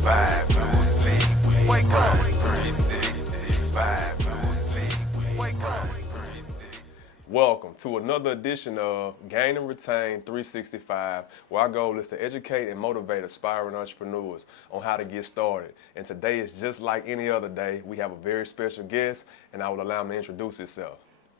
365, no sleep. Wake up. 365, no sleep. Wake up. Welcome to another edition of Gain and Retain 365, where our goal is to educate and motivate aspiring entrepreneurs on how to get started. And today is just like any other day. We have a very special guest, and I will allow him to introduce himself.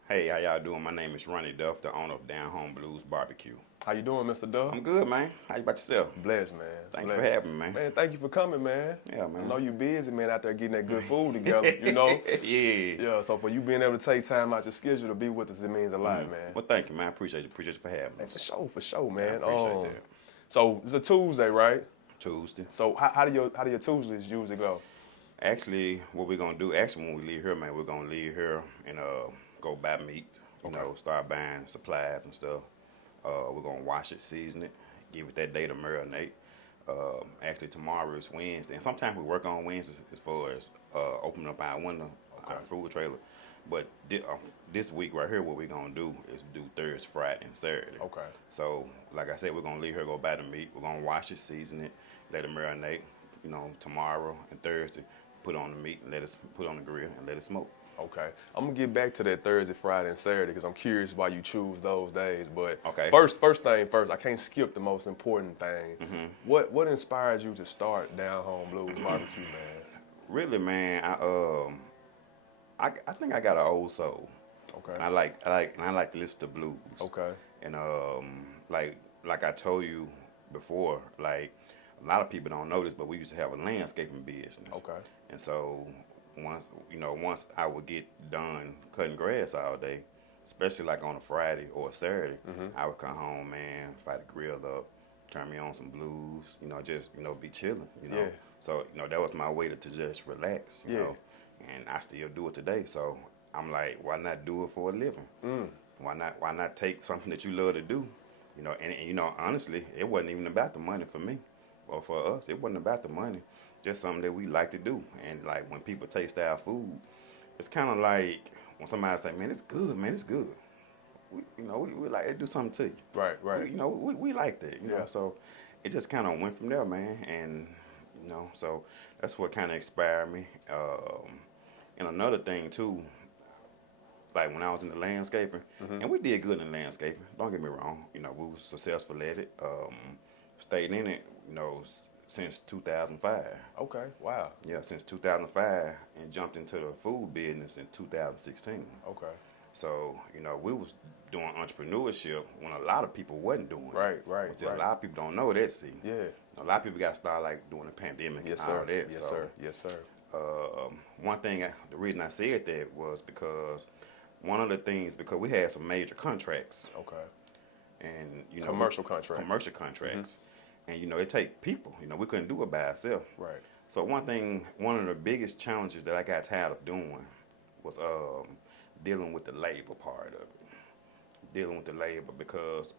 Hey, how y'all doing? My name is Duff, the owner of Down Home Blues BBQ. How you doing, Mr. Duff? I'm good, man. How you about yourself? Blessed, man. Thank you for having me, man. Man, thank you for coming, man. Yeah, man. I know you busy, man, out there getting that good food together, you know? Yeah. Yeah, so for you being able to take time out your schedule to be with us, it means a lot, man. Well, thank you, man. I appreciate you for having me. For sure, man. I appreciate that. So it's a Tuesday, right? Tuesday. So how do your Tuesdays usually go? Actually, what we're gonna do, when we leave here, man, we're gonna leave here and go buy meat. You know, start buying supplies and stuff. We're gonna wash it, season it, give it that day to marinate. Actually, tomorrow is Wednesday, and sometimes we work on Wednesdays as far as opening up our window, our food trailer. But this week right here, what we're gonna do is do Thursday, Friday, and Saturday. Okay. So, like I said, we're gonna leave here, go buy the meat. We're gonna wash it, season it, let it marinate. You know, tomorrow and Thursday, put on the meat and let it put on the grill and let it smoke. Okay. I'm gonna get back to that Thursday, Friday, and Saturday because I'm curious why you choose those days. But first thing first, I can't skip the most important thing. Mm-hmm. What inspired you to start Down Home Blues BBQ, man? Really, man, I think I got an old soul. Okay. And I like to listen to blues. Okay. And like I told you before, like a lot of people don't know this, but we used to have a landscaping business. Okay. And so once I would get done cutting grass all day, especially like on a Friday or a Saturday, I would come home, man, fire the grill up, turn me on some blues, just be chilling, Yeah. So that was my way to just relax, you know, and I still do it today. So I'm like, why not do it for a living? Why not take something that you love to do, and honestly, it wasn't even about the money for me or for us. It wasn't about the money. Just something that we like to do. And like when people taste our food, it's kind of like when somebody say, man, it's good, man, it's good. We like it do something to you. Right. We like that, you know. So it just kind of went from there, man. And, so that's what kind of inspired me. And another thing, too, like when I was in the landscaping, and we did good in landscaping, don't get me wrong. We were successful at it. Stayed in it, since 2005. Okay. Wow. Yeah, since 2005, and jumped into the food business in 2016. Okay. So, we was doing entrepreneurship when a lot of people wasn't doing it. Right. See, a lot of people don't know that, see. Yeah. A lot of people got started like during the pandemic and all that. Yes, sir. One thing, the reason I said that was because one of the things, because we had some major contracts. Okay. And, Commercial contracts. And, it take people. We couldn't do it by ourselves. Right. So one of the biggest challenges that I got tired of doing was dealing with the labor part of it. Dealing with the labor because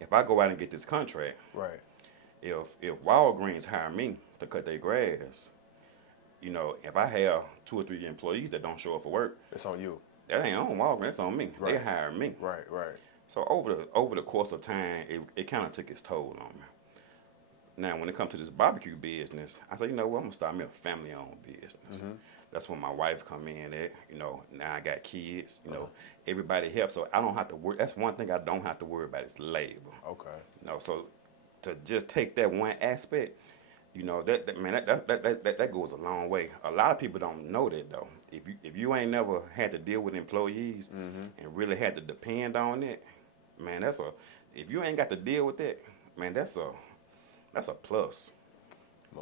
if I go out and get this contract, Right. if Walgreens hire me to cut their grass, if I have 2 or 3 employees that don't show up for work, It's on you. that ain't on Walgreens, that's on me. Right. They hire me. Right. So over the course of time, it kind of took its toll on me. Now, when it comes to this barbecue business, I said, I'm gonna start me a family-owned business. That's when my wife come in at. Now I got kids. Everybody helps, so I don't have to worry. That's one thing I don't have to worry about is labor. Okay. So to just take that one aspect, that goes a long way. A lot of people don't know that though. If you ain't never had to deal with employees and really had to depend on it, man, if you ain't got to deal with that, man, that's a plus.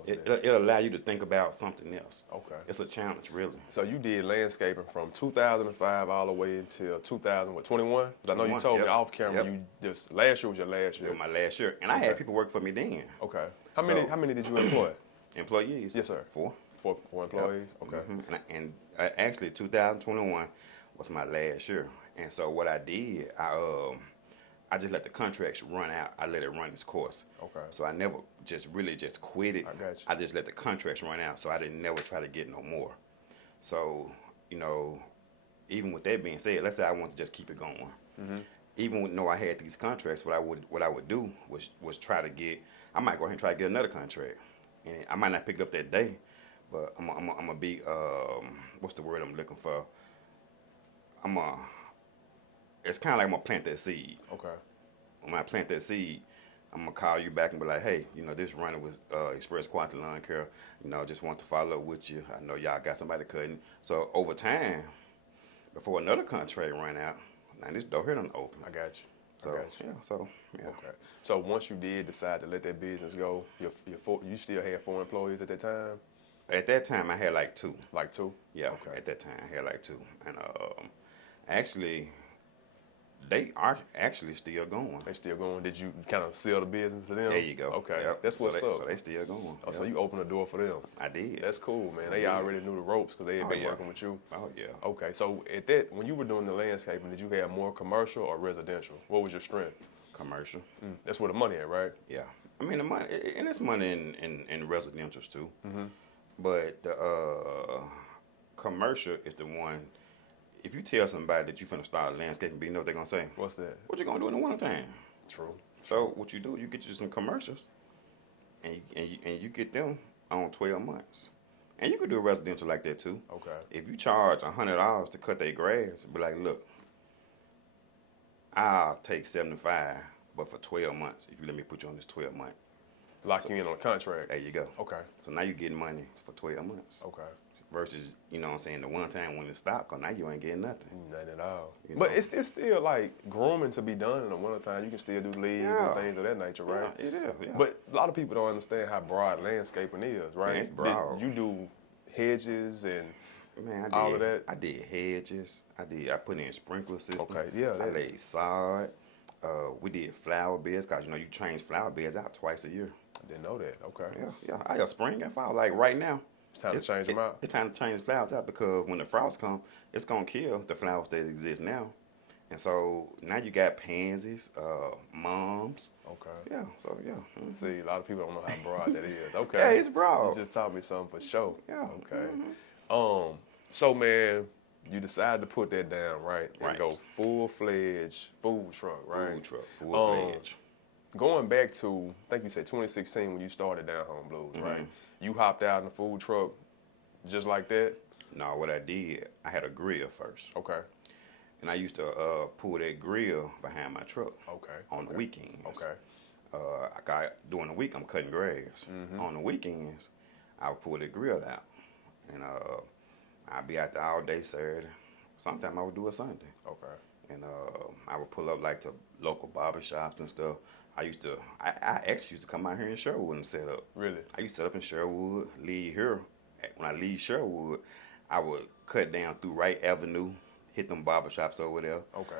It'll allow you to think about something else. Okay. It's a challenge, really. So you did landscaping from 2005 all the way until 2021? Because I know you told me off camera last year was your last year. It was my last year, and I had people work for me then. Okay. How many did you employ? Employees? Yes, sir. 4. 4 employees. Okay. And actually, 2021 was my last year, and so what I did, I just let the contracts run out. I let it run its course. Okay. So I never just quit it. I got you. I just let the contracts run out. So I didn't never try to get no more. So, even with that being said, let's say I want to just keep it going. Even with I had these contracts, what I would do was try to get. I might go ahead and try to get another contract. and I might not pick it up that day, but I'm gonna be what's the word I'm looking for? I'm a. It's kind of like I'm gonna plant that seed. Okay. When I plant that seed, I'm gonna call you back and be like, hey, this running with Express Quality Lawn Care, just want to follow up with you. I know y'all got somebody cutting. So over time, before another contract run out, now this door here done open. I got you. So yeah. Okay. So once you did decide to let that business go, you still had 4 employees at that time? At that time, I had like 2. Like 2? Yeah. Okay. At that time, I had like 2, and actually, they are actually still going. They still going? Did you kind of sell the business to them? There you go. Okay. Yep. That's what's up. So they still going. Oh, so you opened the door for them? I did. That's cool, man. They already knew the ropes because they had been working with you. Oh yeah. Okay. So when you were doing the landscaping, did you have more commercial or residential? What was your strength? Commercial. That's where the money at, right? Yeah. I mean the money, and it's money in residentials too. Mm-hmm. But the commercial is the one. If you tell somebody that you finna start landscaping, you know what they're gonna say? What's that? What you gonna do in the wintertime? True. So what you do, you get you some commercials, and you get them on 12 months, and you could do a residential like that too. Okay. If you charge $100 to cut their grass, be like, look, I'll take 75, but for 12 months, if you let me put you on this 12-month. Lock you in on a contract. There you go. Okay. So now you're getting money for 12 months. Okay. Versus, what I'm saying, the one time when it stopped, because now you ain't getting nothing. Nothing at all. You But know? it's still like grooming to be done in the wintertime. You can still do leaves and things of that nature, right? Yeah, it is, yeah. But a lot of people don't understand how broad landscaping is, right? Man, it's broad. You do hedges and Man, all of that? I did hedges. I put in sprinkler system. Okay, yeah. I laid sod. We did flower beds, because, you change flower beds out twice a year. I didn't know that. Okay. Yeah. I have spring and fall. Like right now, It's time to change them out. It's time to change the flowers out, because when the frost come, it's gonna kill the flowers that exist now. And so now you got pansies, mums. Okay. Yeah. So yeah. See, a lot of people don't know how broad that is. Okay. Yeah, it's broad. You just taught me something for sure. Yeah. Okay. So man, you decided to put that down, right? And Right. go full-fledged food truck, right? Food truck, full-fledged. Going back to, I think you said 2016 when you started Down Home Blues, right? You hopped out in the food truck just like that? No, what I did, I had a grill first. Okay. And I used to pull that grill behind my truck. Okay. On the weekends. Okay. During the week, I'm cutting grass. On the weekends, I would pull the grill out. And I'd be out there all day Saturday. Sometimes I would do a Sunday. Okay. And I would pull up like to local barber shops and stuff. I actually used to come out here in Sherwood and set up. Really? I used to set up in Sherwood, leave here. When I leave Sherwood, I would cut down through Wright Avenue, hit them barber shops over there. Okay.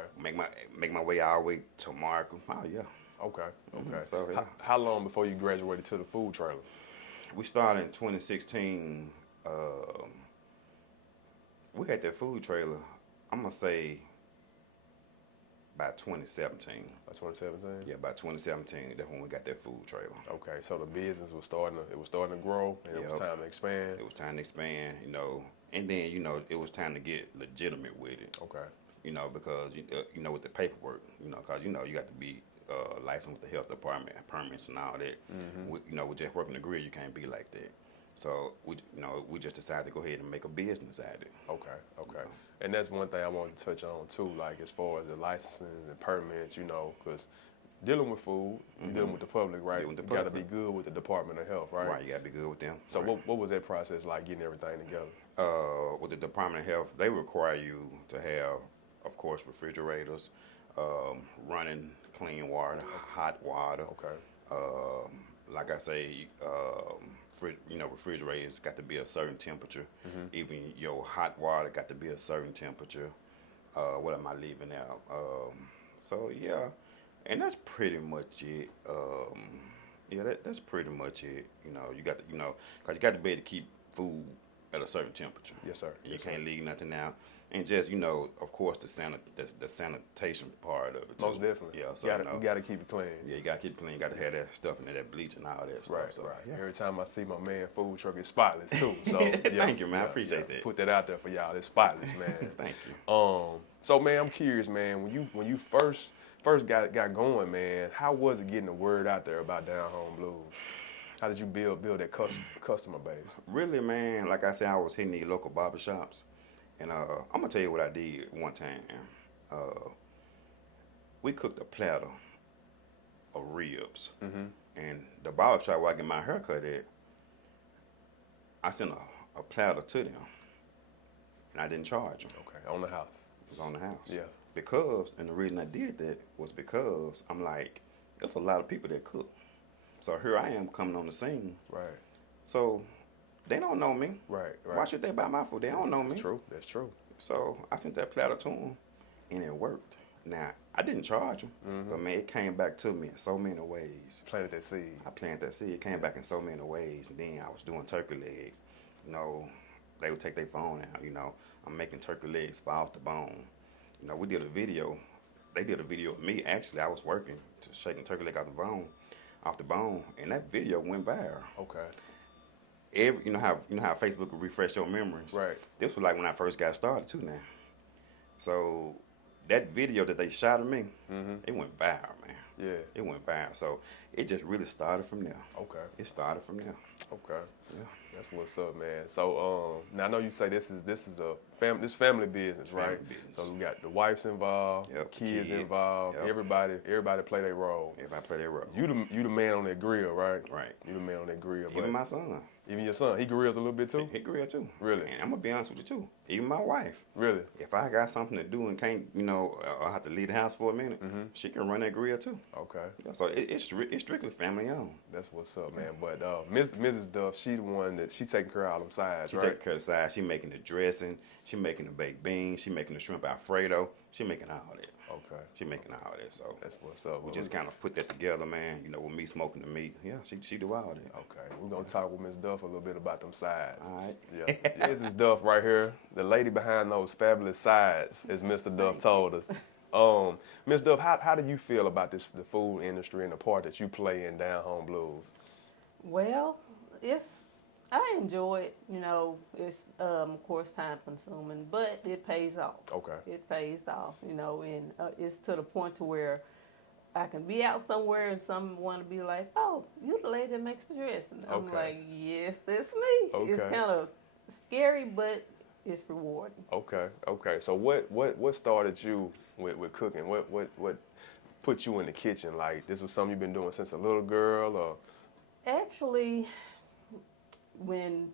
Make my way all the way to Markham. Oh yeah. Okay. Okay. So, yeah. How long before you graduated to the food trailer? We started in 2016. We had that food trailer, I'm gonna say, by 2017. By 2017? Yeah, by 2017, that's when we got that food trailer. Okay, so the business was starting to grow, and it was time to expand. It was time to expand, and then it was time to get legitimate with it. Okay. Because with the paperwork, because you got to be licensed with the health department, permits and all that. With just working the grill, you can't be like that. So we just decided to go ahead and make a business out of it. Okay. And that's one thing I wanted to touch on too, like as far as the licensing and permits, because dealing with food, you're dealing with the public, right? You got to be good with the Department of Health, right? Right, you got to be good with them. So right. what was that process like, getting everything together? With the Department of Health, they require you to have, of course, refrigerators, running clean water, hot water. Okay. Like I say, refrigerators got to be a certain temperature. Even your hot water got to be a certain temperature. What am I leaving out? So yeah, and that's pretty much it. That's pretty much it. You got to, because you got to be able to keep food at a certain temperature. Yes, sir. And you can't leave nothing out. And just, of course, the sanitation part of it too. Most definitely. Yeah, so you gotta keep it clean. Yeah, you gotta keep it clean. You gotta have that stuff in there, that bleach and all that stuff. Right, So, right. yeah. Every time I see my man food truck, it's spotless too. So Thank you, man. I appreciate that. Put that out there for y'all. It's spotless, man. Thank you. So man, I'm curious, man. When you first got going, man, how was it getting the word out there about Down Home Blues? How did you build that customer base? Really, man, like I said, I was hitting these local barbershops. And I'm going to tell you what I did one time. We cooked a platter of ribs. And the barbershop where I get my haircut at, I sent a platter to them. And I didn't charge them. Okay, on the house. It was on the house. Yeah. Because, and the reason I did that was because I'm like, there's a lot of people that cook. So here I am coming on the scene. Right. So they don't know me. Right. Why should they buy my food? They don't know me. True. That's true. So I sent that platter to them, and it worked. Now, I didn't charge them, but man, it came back to me in so many ways. Planted that seed. I planted that seed. It came back in so many ways. And then I was doing turkey legs. You know, they would take their phone out. You know, I'm making turkey legs fall off the bone. You know, we did a video. They did a video of me. Actually, I was working to shaking turkey leg off the bone, and that video went viral. Okay. You know how Facebook will refresh your memories. Right. This was like when I first got started too. Now, so that video that they shot of me, it went viral, man. Yeah. It went viral. So it just really started from there. Okay. It started from there. Okay. Yeah. That's what's up, man. So now I know you say this is a family business, right? Family business. So we got the wife's involved, Yep, kids kids, involved, yep. everybody play their role. Everybody play their role. You the man on that grill, right? Right. You the man on that grill. Even my son. Even your son, he grills a little bit too? He grill too. Really? And I'm gonna be honest with you too. Even my wife. Really? If I got something to do and can't, I have to leave the house for a minute, she can run that grill too. Okay. Yeah, so it's strictly family owned. That's what's up, man. But Mrs. Duff, she the one that she taking care of all them sides, She right? taking care of the sides. She making the dressing. She making the baked beans. She making the shrimp Alfredo. She making all that. Okay. She making all that. So That's what's up. we just kind of put that together, man. With me smoking the meat. Yeah, she do all that. Okay, we're gonna talk with Miss Duff a little bit about them sides. All right. Yeah, this is Duff right here. The lady behind those fabulous sides, as Mr. Duff told us. Miss Duff, how do you feel about the food industry and the part that you play in Down Home Blues? Well, I enjoy it. It's of course time consuming, but it pays off. Okay. It pays off. And it's to the point to where I can be out somewhere and someone to be like, "Oh, you the lady that makes the dress," and I'm Okay. like, "Yes, that's me." Okay. It's kind of scary, but it's rewarding. Okay. So what started you with cooking? What put you in the kitchen? Like this was something you've been doing since a little girl, or? Actually, when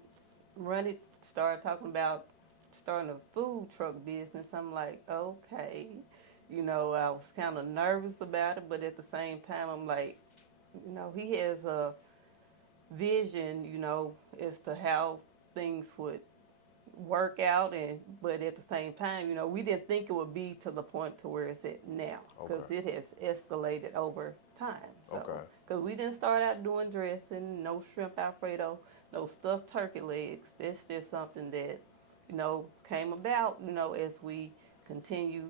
Ronnie started talking about starting a food truck business, I'm like, okay. I was kind of nervous about it, but at the same time, I'm like, he has a vision, as to how things would work out, but at the same time, we didn't think it would be to the point to where it's at now, because Okay. it has escalated over time. So, Okay. because we didn't start out doing dressing, no shrimp Alfredo, no stuffed turkey legs. That's just something that, came about, as we continue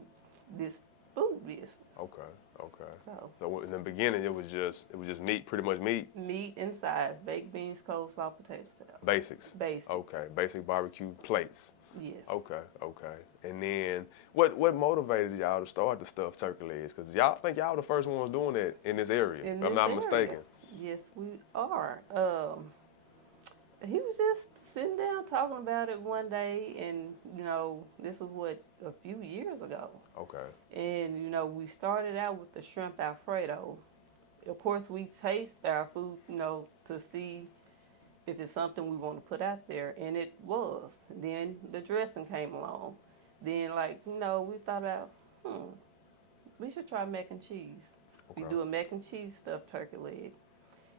this food business. Okay. So, in the beginning, it was just meat, pretty much meat. meat and sides, baked beans, coleslaw, potato salad. Basics. Basics. Okay. Basic barbecue plates. Yes. Okay. And then what motivated y'all to start the stuffed turkey legs? Because y'all the first ones doing it in this area, In if I'm this not area. mistaken. Yes, we are. He was just sitting down talking about it one day, and this was a few years ago. Okay. And we started out with the shrimp Alfredo. Of course, we taste our food, to see if it's something we want to put out there, and it was. Then the dressing came along. Then, we thought about, we should try mac and cheese. We Okay. do a mac and cheese stuffed turkey leg,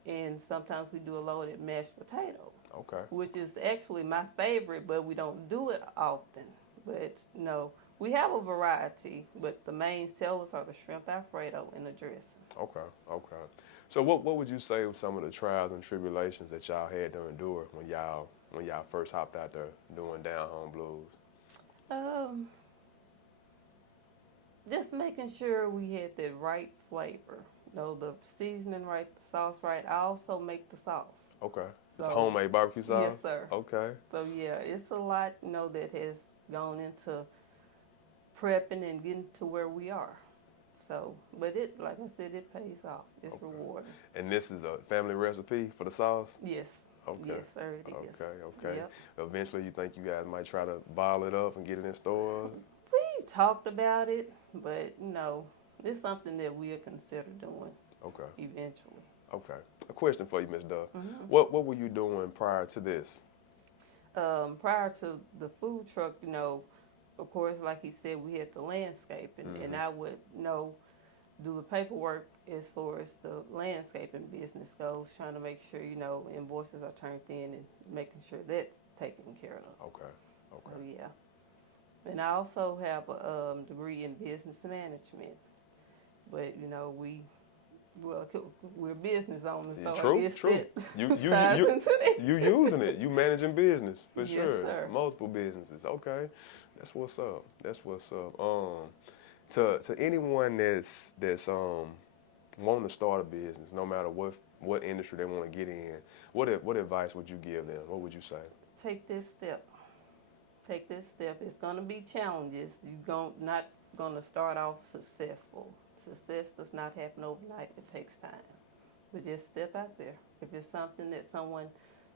and sometimes we do a loaded mashed potato, Okay. which is actually my favorite, but we don't do it often. But, we have a variety, but the main sellers are the shrimp Alfredo and the dressing. Okay. So what would you say were some of the trials and tribulations that y'all had to endure when y'all first hopped out there doing Down Home Blues? Just making sure we had the right flavor. The seasoning right, the sauce right. I also make the sauce. Okay. It's So- homemade barbecue sauce? Yes, sir. Okay. So yeah, it's a lot, that has gone into prepping and getting to where we are. So, but it, like I said, it pays off. It's rewarding. And this is a family recipe for the sauce? Yes. Okay. Yes, sir, it is. Okay. Yep. Eventually, you think you guys might try to bottle it up and get it in stores? We talked about it, but, you know, it's something that we'll consider doing Okay. eventually. Okay. A question for you, Ms. Duff. Mm-hmm. What were you doing prior to this? Prior to the food truck, you know, of course, like he said, we had the landscaping, and I would, you know, do the paperwork as far as the landscaping business goes, trying to make sure, you know, invoices are turned in and making sure that's taken care of. Okay. So, yeah. And I also have a degree in business management, but, you know, we're business owners, so True, I guess true. that You ties into that. you using it. You managing business for Yes, sure. sir. Multiple businesses. Okay, that's what's up. That's what's up. To anyone that's wanting to start a business, no matter what industry they want to get in, what advice would you give them? What would you say? Take this step. Take this step. It's going to be challenges. You're not going to start off successful. Success does not happen overnight. It takes time. But just step out there. If it's something that someone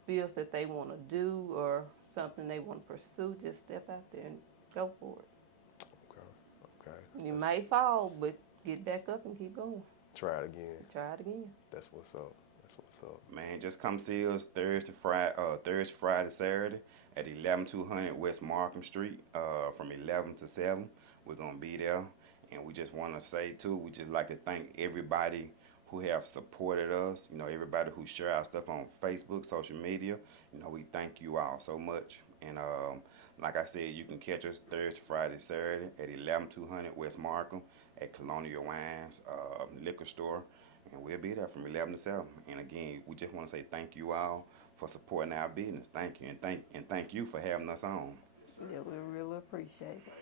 feels that they want to do or something they want to pursue, just step out there and go for it. Okay. You may fall, but get back up and keep going. Try it again. Try it again. That's what's up. Man, just come see us Thursday, Friday, Saturday at 11200 West Markham Street from 11 to 7. We're going to be there. And we just want to say, too, we just like to thank everybody who have supported us, you know, everybody who share our stuff on Facebook, social media. You know, we thank you all so much. And like I said, you can catch us Thursday, Friday, Saturday at 11200 West Markham at Colonial Wines Liquor Store. And we'll be there from 11 to 7. And again, we just want to say thank you all for supporting our business. Thank you. And thank you for having us on. Yeah, we really appreciate it.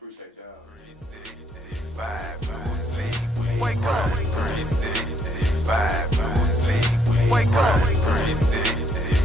Appreciate y'all. 365, no sleep. Wake up. 365.